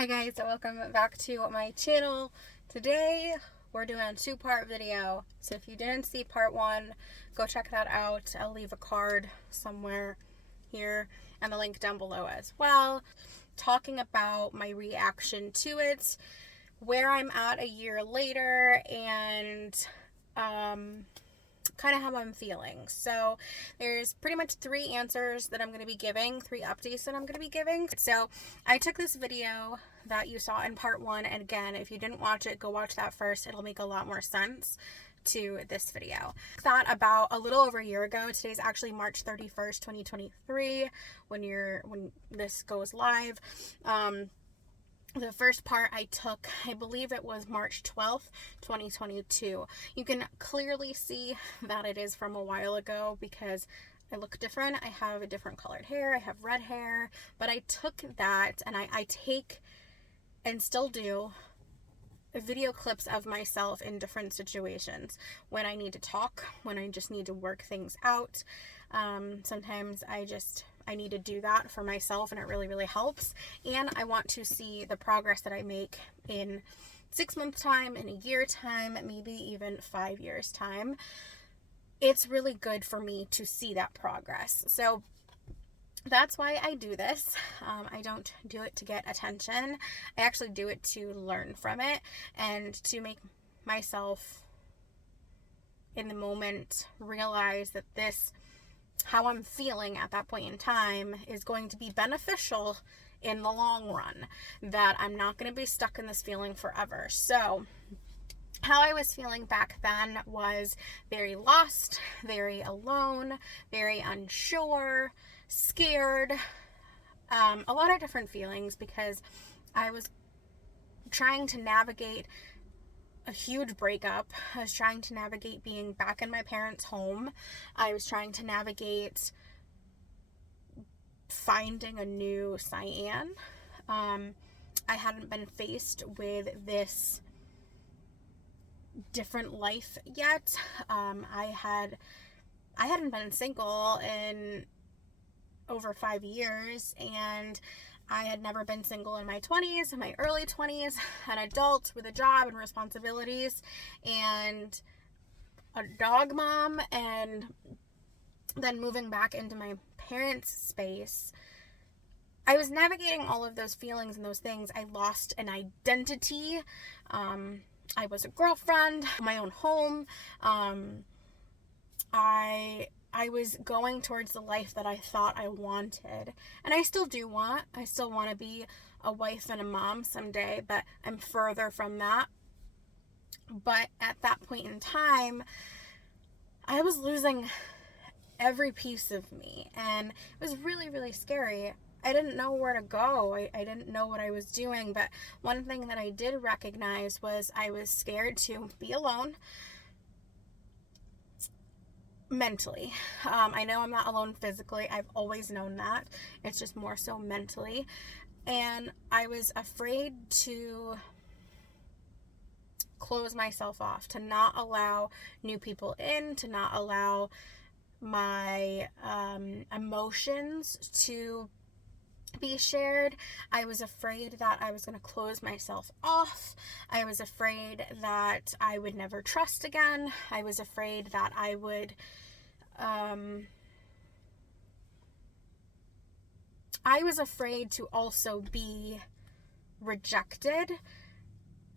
Hi guys, welcome back to my channel. Today we're doing a two-part video. So if you didn't see part one, go check that out. I'll leave a card somewhere here and the link down below as well. Talking about my reaction to it, where I'm at a year later, and kind of how I'm feeling. So there's pretty much three answers that I'm going to be giving, three updates that I'm going to be giving. So I took this video that you saw in part one, and again, if you didn't watch it, go watch that first. It'll make a lot more sense to this video. That about a little over a year ago. Today's actually March 31st, 2023 when this goes live. The first part I took, I believe it was March 12th, 2022. You can clearly see that it is from a while ago because I look different. I have a different colored hair. I have red hair. But I took that and I take and still do video clips of myself in different situations. When I need to talk, when I just need to work things out. Sometimes I need to do that for myself, and it really, really helps. And I want to see the progress that I make in 6 months time, in a year time, maybe even 5 years time. It's really good for me to see that progress. So that's why I do this. I don't do it to get attention. I actually do it to learn from it and to make myself in the moment realize that how I'm feeling at that point in time is going to be beneficial in the long run, that I'm not going to be stuck in this feeling forever. So how I was feeling back then was very lost, very alone, very unsure, scared, a lot of different feelings because I was trying to navigate a huge breakup. I was trying to navigate being back in my parents' home. I was trying to navigate finding a new Cyan. I hadn't been faced with this different life yet. I hadn't been single in over 5 years, and I had never been single in my 20s, in my early 20s, an adult with a job and responsibilities, and a dog mom, and then moving back into my parents' space. I was navigating all of those feelings and those things. I lost an identity. I was a girlfriend, my own home. I was going towards the life that I thought I wanted. And I still do want. I still want to be a wife and a mom someday, but I'm further from that. But at that point in time, I was losing every piece of me. And it was really, really scary. I didn't know where to go. I didn't know what I was doing. But one thing that I did recognize was I was scared to be alone. Mentally. I know I'm not alone physically. I've always known that. It's just more so mentally. And I was afraid to close myself off, to not allow new people in, to not allow my emotions to be shared. I was afraid that I was going to close myself off. I was afraid that I would never trust again. I was afraid that I would to also be rejected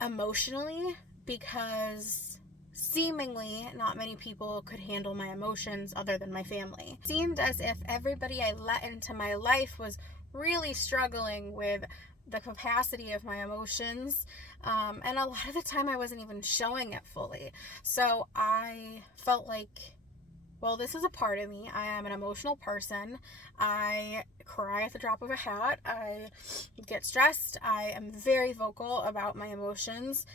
emotionally, because seemingly not many people could handle my emotions other than my family. It seemed as if everybody I let into my life was really struggling with the capacity of my emotions, and a lot of the time I wasn't even showing it fully. So I felt like, well, this is a part of me. I am an emotional person. I cry at the drop of a hat. I get stressed. I am very vocal about my emotions.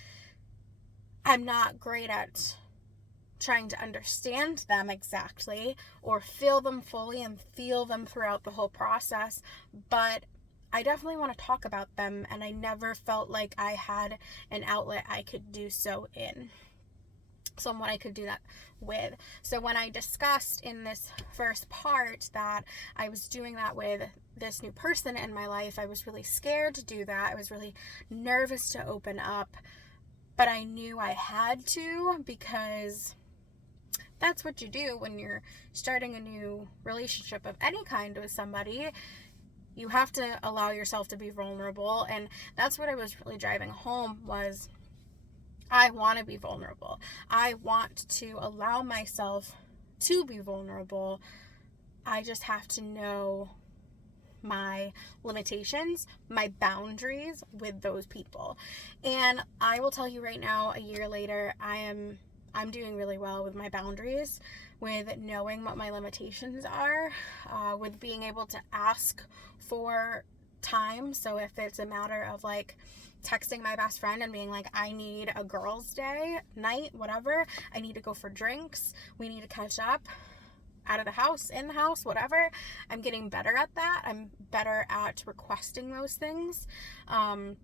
I'm not great at trying to understand them exactly or feel them fully and feel them throughout the whole process, but I definitely want to talk about them, and I never felt like I had an outlet I could do so in. someone I could do that with. So when I discussed in this first part that I was doing that with this new person in my life, I was really scared to do that. I was really nervous to open up, but I knew I had to, because that's what you do when you're starting a new relationship of any kind with somebody. You have to allow yourself to be vulnerable, and that's what I was really driving home was I want to be vulnerable. I want to allow myself to be vulnerable. I just have to know my limitations, my boundaries with those people. And I will tell you right now, a year later, I'm doing really well with my boundaries, with knowing what my limitations are, with being able to ask for time. So if it's a matter of like texting my best friend and being like, I need a girls' day, night, whatever, I need to go for drinks, we need to catch up, out of the house, in the house, whatever. I'm getting better at that. I'm better at requesting those things. I'm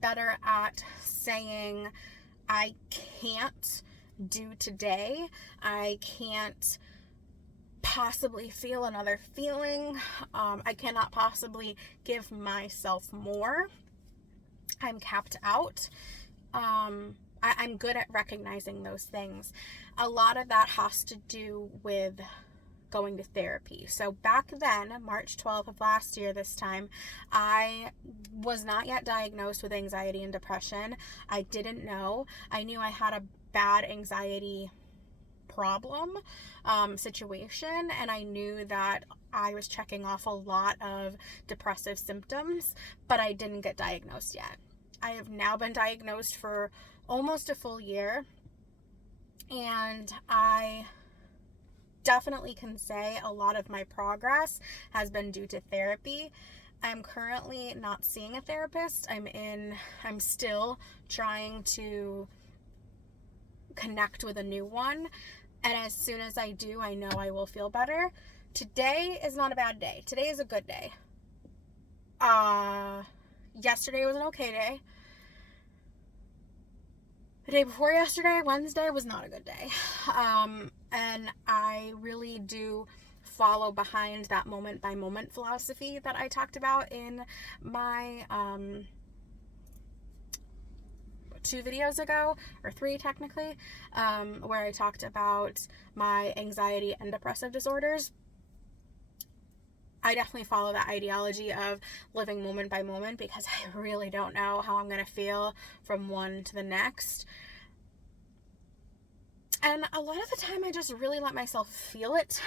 better at saying, I can't do today. I can't possibly feel another feeling. I cannot possibly give myself more. I'm capped out. I'm good at recognizing those things. A lot of that has to do with going to therapy. So back then, March 12th of last year, this time, I was not yet diagnosed with anxiety and depression. I didn't know. I knew I had a bad anxiety problem situation, and I knew that I was checking off a lot of depressive symptoms, but I didn't get diagnosed yet. I have now been diagnosed for almost a full year, and I definitely can say a lot of my progress has been due to therapy. I'm currently not seeing a therapist. I'm still trying to connect with a new one, and as soon as I do, I know I will feel better. Today is not a bad day. Today is a good day. Yesterday was an okay day. The day before yesterday, Wednesday, was not a good day. And I really do follow behind that moment by moment philosophy that I talked about in my 2 videos ago, or 3 technically, where I talked about my anxiety and depressive disorders. I definitely follow that ideology of living moment by moment, because I really don't know how I'm going to feel from one to the next. And a lot of the time I just really let myself feel it.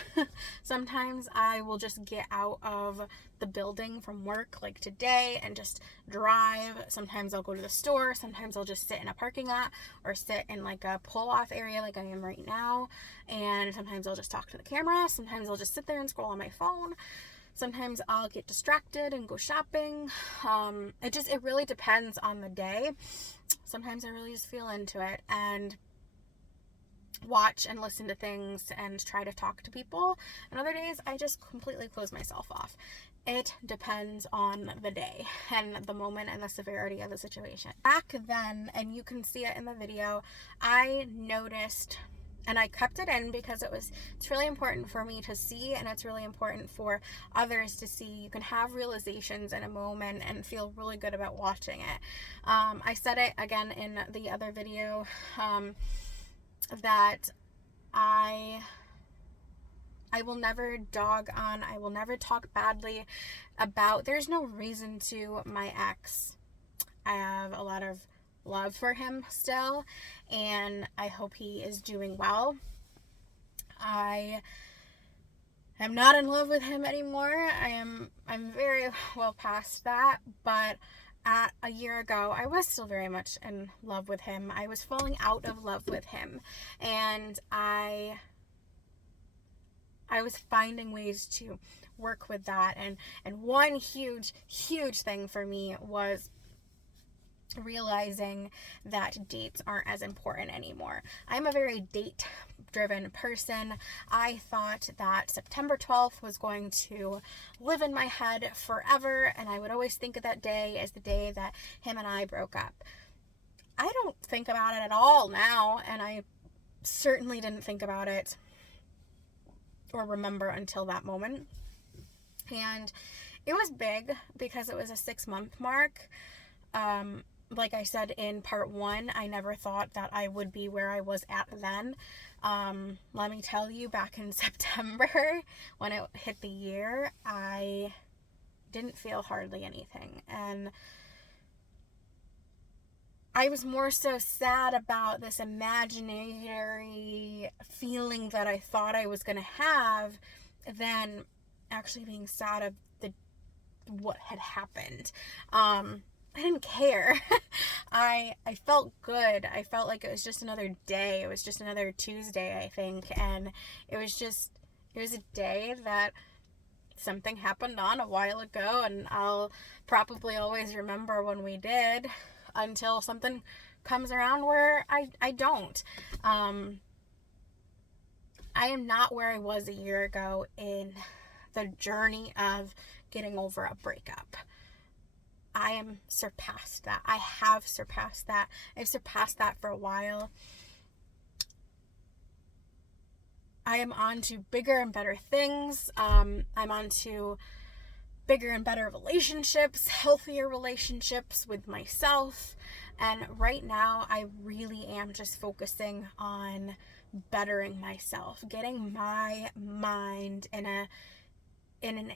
Sometimes I will just get out of the building from work, like today, and just drive. Sometimes I'll go to the store. Sometimes I'll just sit in a parking lot or sit in like a pull-off area like I am right now. And sometimes I'll just talk to the camera. Sometimes I'll just sit there and scroll on my phone. Sometimes I'll get distracted and go shopping. It really depends on the day. Sometimes I really just feel into it and watch and listen to things and try to talk to people. And other days I just completely close myself off. It depends on the day and the moment and the severity of the situation. Back then, and you can see it in the video, I noticed, and I kept it in because it's really important for me to see, and it's really important for others to see. You can have realizations in a moment and feel really good about watching it. I said it again in the other video, that I will never dog on, I will never talk badly about, there's no reason to, my ex. I have a lot of love for him still, and I hope he is doing well. I am not in love with him anymore. I'm very well past that, but a year ago, I was still very much in love with him. I was falling out of love with him, and I was finding ways to work with that, and one huge thing for me was realizing that dates aren't as important anymore. I'm a very date driven person. I thought that September 12th was going to live in my head forever, and I would always think of that day as the day that him and I broke up. I don't think about it at all now, and I certainly didn't think about it or remember until that moment. And it was big because it was a 6-month mark. Like I said in part 1, I never thought that I would be where I was at then. Let me tell you, back in September, when it hit the year, I didn't feel hardly anything. And I was more so sad about this imaginary feeling that I thought I was going to have than actually being sad of what had happened. I didn't care. I felt good. I felt like it was just another day. It was just another Tuesday, I think. And it was a day that something happened on a while ago, and I'll probably always remember when we did until something comes around where I don't. I am not where I was a year ago in the journey of getting over a breakup. I am surpassed that. I have surpassed that. I've surpassed that for a while. I am on to bigger and better things. I'm on to bigger and better relationships, healthier relationships with myself. And right now, I really am just focusing on bettering myself, getting my mind in an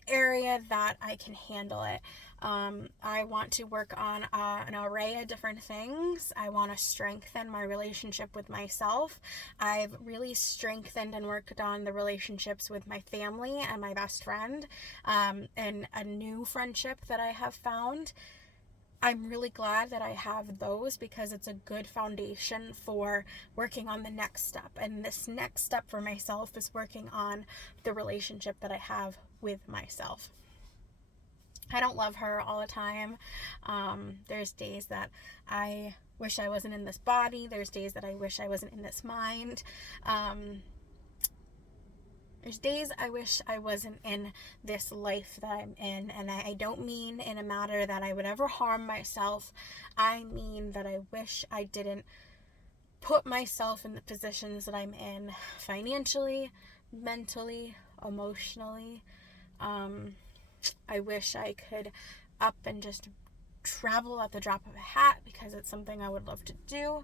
area that I can handle it. I want to work on an array of different things. I want to strengthen my relationship with myself. I've really strengthened and worked on the relationships with my family and my best friend, and a new friendship that I have found. I'm really glad that I have those because it's a good foundation for working on the next step. And this next step for myself is working on the relationship that I have with myself. I don't love her all the time. There's days that I wish I wasn't in this body. There's days that I wish I wasn't in this mind. There's days I wish I wasn't in this life that I'm in, and I don't mean in a matter that I would ever harm myself. I mean that I wish I didn't put myself in the positions that I'm in financially, mentally, emotionally. I wish I could up and just travel at the drop of a hat because it's something I would love to do.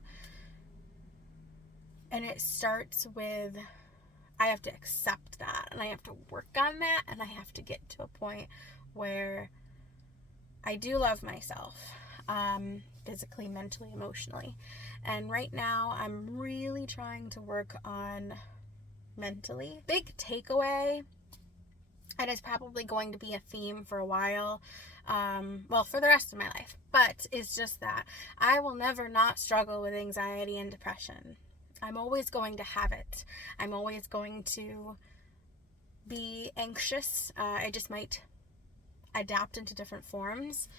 And it starts with, I have to accept that, and I have to work on that, and I have to get to a point where I do love myself, physically, mentally, emotionally. And right now, I'm really trying to work on mentally. Big takeaway, and it's probably going to be a theme for a while, for the rest of my life, but it's just that I will never not struggle with anxiety and depression. I'm always going to have it. I'm always going to be anxious. I just might adapt into different forms.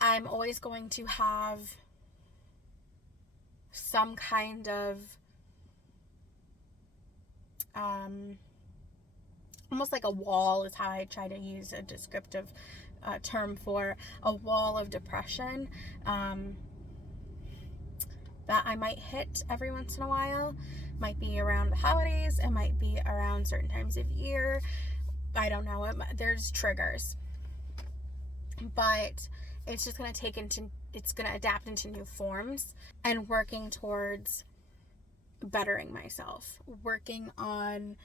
I'm always going to have some kind of almost like a wall is how I try to use a descriptive term for a wall of depression that I might hit every once in a while. Might be around the holidays, it might be around certain times of year, I don't know, there's triggers, but it's just going to it's going to adapt into new forms, and working towards bettering myself, working on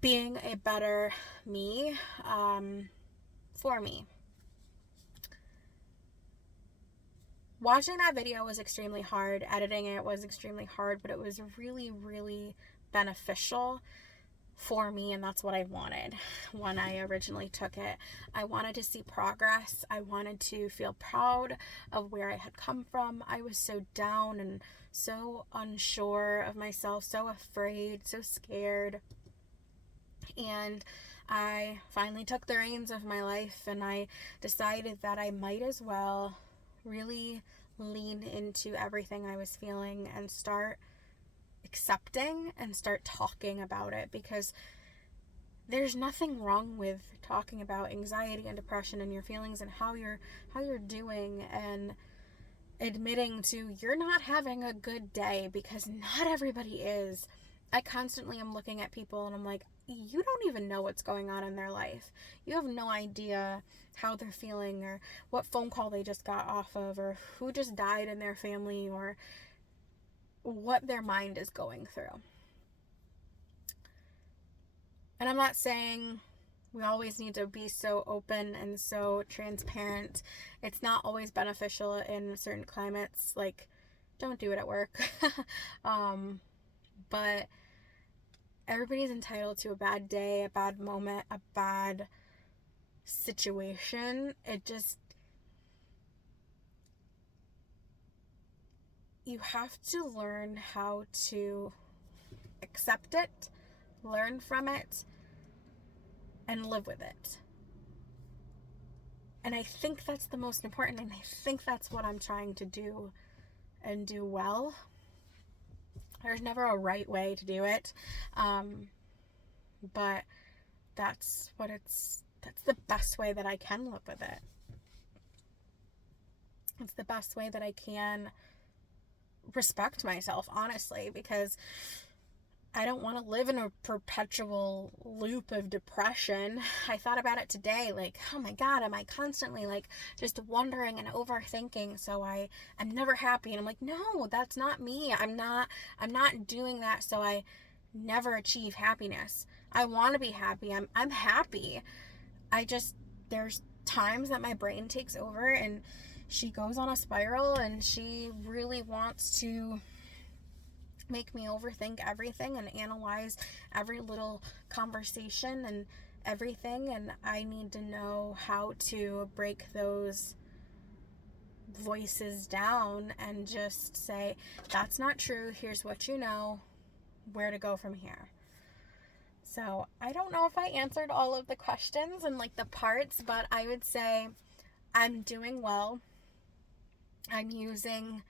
being a better me, for me. Watching that video was extremely hard. Editing it was extremely hard, but it was really, really beneficial for me, and that's what I wanted when I originally took it. I wanted to see progress. I wanted to feel proud of where I had come from. I was so down and so unsure of myself, so afraid, so scared. And I finally took the reins of my life, and I decided that I might as well really lean into everything I was feeling and start accepting and start talking about it, because there's nothing wrong with talking about anxiety and depression and your feelings and how you're doing. And admitting to you're not having a good day, because not everybody is. I constantly am looking at people and I'm like, you don't even know what's going on in their life. You have no idea how they're feeling, or what phone call they just got off of, or who just died in their family, or what their mind is going through. And I'm not saying we always need to be so open and so transparent. It's not always beneficial in certain climates. Like, don't do it at work. But everybody's entitled to a bad day, a bad moment, a bad situation. You have to learn how to accept it, learn from it, and live with it. And I think that's the most important, and I think that's what I'm trying to do and do well. There's never a right way to do it, but that's the best way that I can live with it. It's the best way that I can respect myself, honestly, because I don't want to live in a perpetual loop of depression. I thought about it today, like, oh my God, am I constantly like just wondering and overthinking, so I'm never happy? And I'm like, no, that's not me. I'm not doing that so I never achieve happiness. I want to be happy. I'm happy. There's times that my brain takes over and she goes on a spiral, and she really wants to make me overthink everything and analyze every little conversation and everything. And I need to know how to break those voices down and just say, that's not true. Here's what you know, where to go from here. So I don't know if I answered all of the questions and like the parts, but I would say I'm doing well. I'm using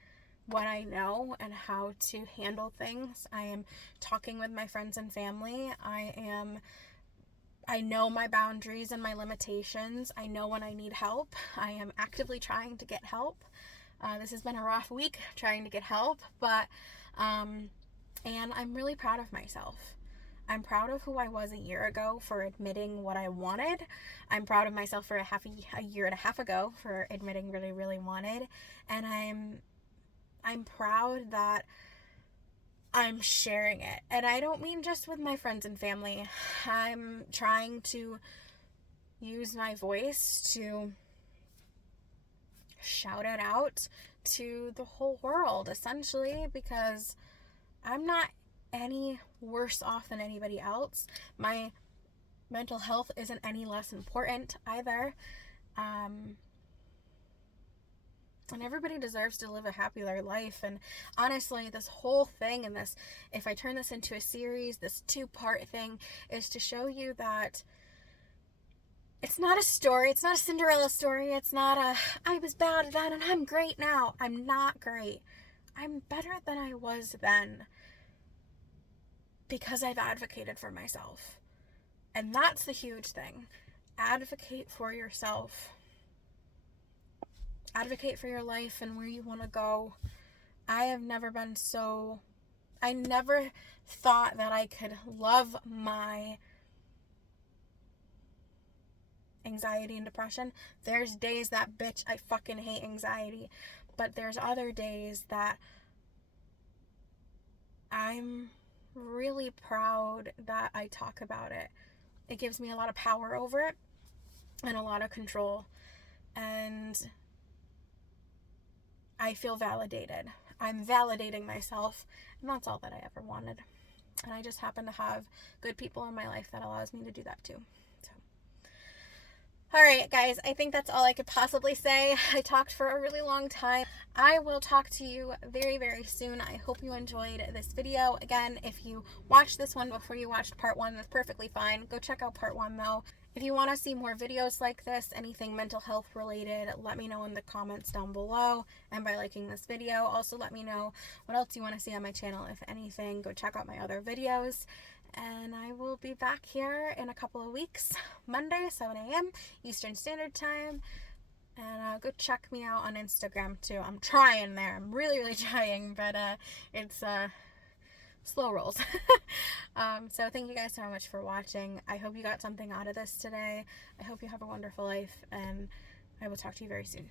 what I know and how to handle things. I am talking with my friends and family. I know my boundaries and my limitations. I know when I need help. I am actively trying to get help. This has been a rough week trying to get help, but and I'm really proud of myself. I'm proud of who I was a year ago for admitting what I wanted. I'm proud of myself for a year and a half ago for admitting what I really wanted. And I'm proud that I'm sharing it. And I don't mean just with my friends and family. I'm trying to use my voice to shout it out to the whole world, essentially, because I'm not any worse off than anybody else. My mental health isn't any less important either. And everybody deserves to live a happier life. And honestly, this whole thing and this, if I turn this into a series, this 2-part thing, is to show you that it's not a story. It's not a Cinderella story. It's not I was bad then and I'm great now. I'm not great. I'm better than I was then, because I've advocated for myself. And that's the huge thing. Advocate for yourself. Advocate for your life and where you want to go. I never thought that I could love my anxiety and depression. There's days that, bitch, I fucking hate anxiety. But there's other days that I'm really proud that I talk about it. It gives me a lot of power over it and a lot of control. And I feel validated. I'm validating myself, and that's all that I ever wanted. And I just happen to have good people in my life that allows me to do that too. So, all right, guys, I think that's all I could possibly say. I talked for a really long time. I will talk to you very, very soon. I hope you enjoyed this video. Again, if you watched this one before you watched part 1, that's perfectly fine. Go check out part 1 though. If you want to see more videos like this, anything mental health related, let me know in the comments down below, and by liking this video. Also, let me know what else you want to see on my channel. If anything, go check out my other videos, and I will be back here in a couple of weeks, Monday, 7 a.m. Eastern Standard Time, And go check me out on Instagram too. I'm trying there. I'm really, really trying, but it's slow rolls. So thank you guys so much for watching. I hope you got something out of this today. I hope you have a wonderful life, and I will talk to you very soon.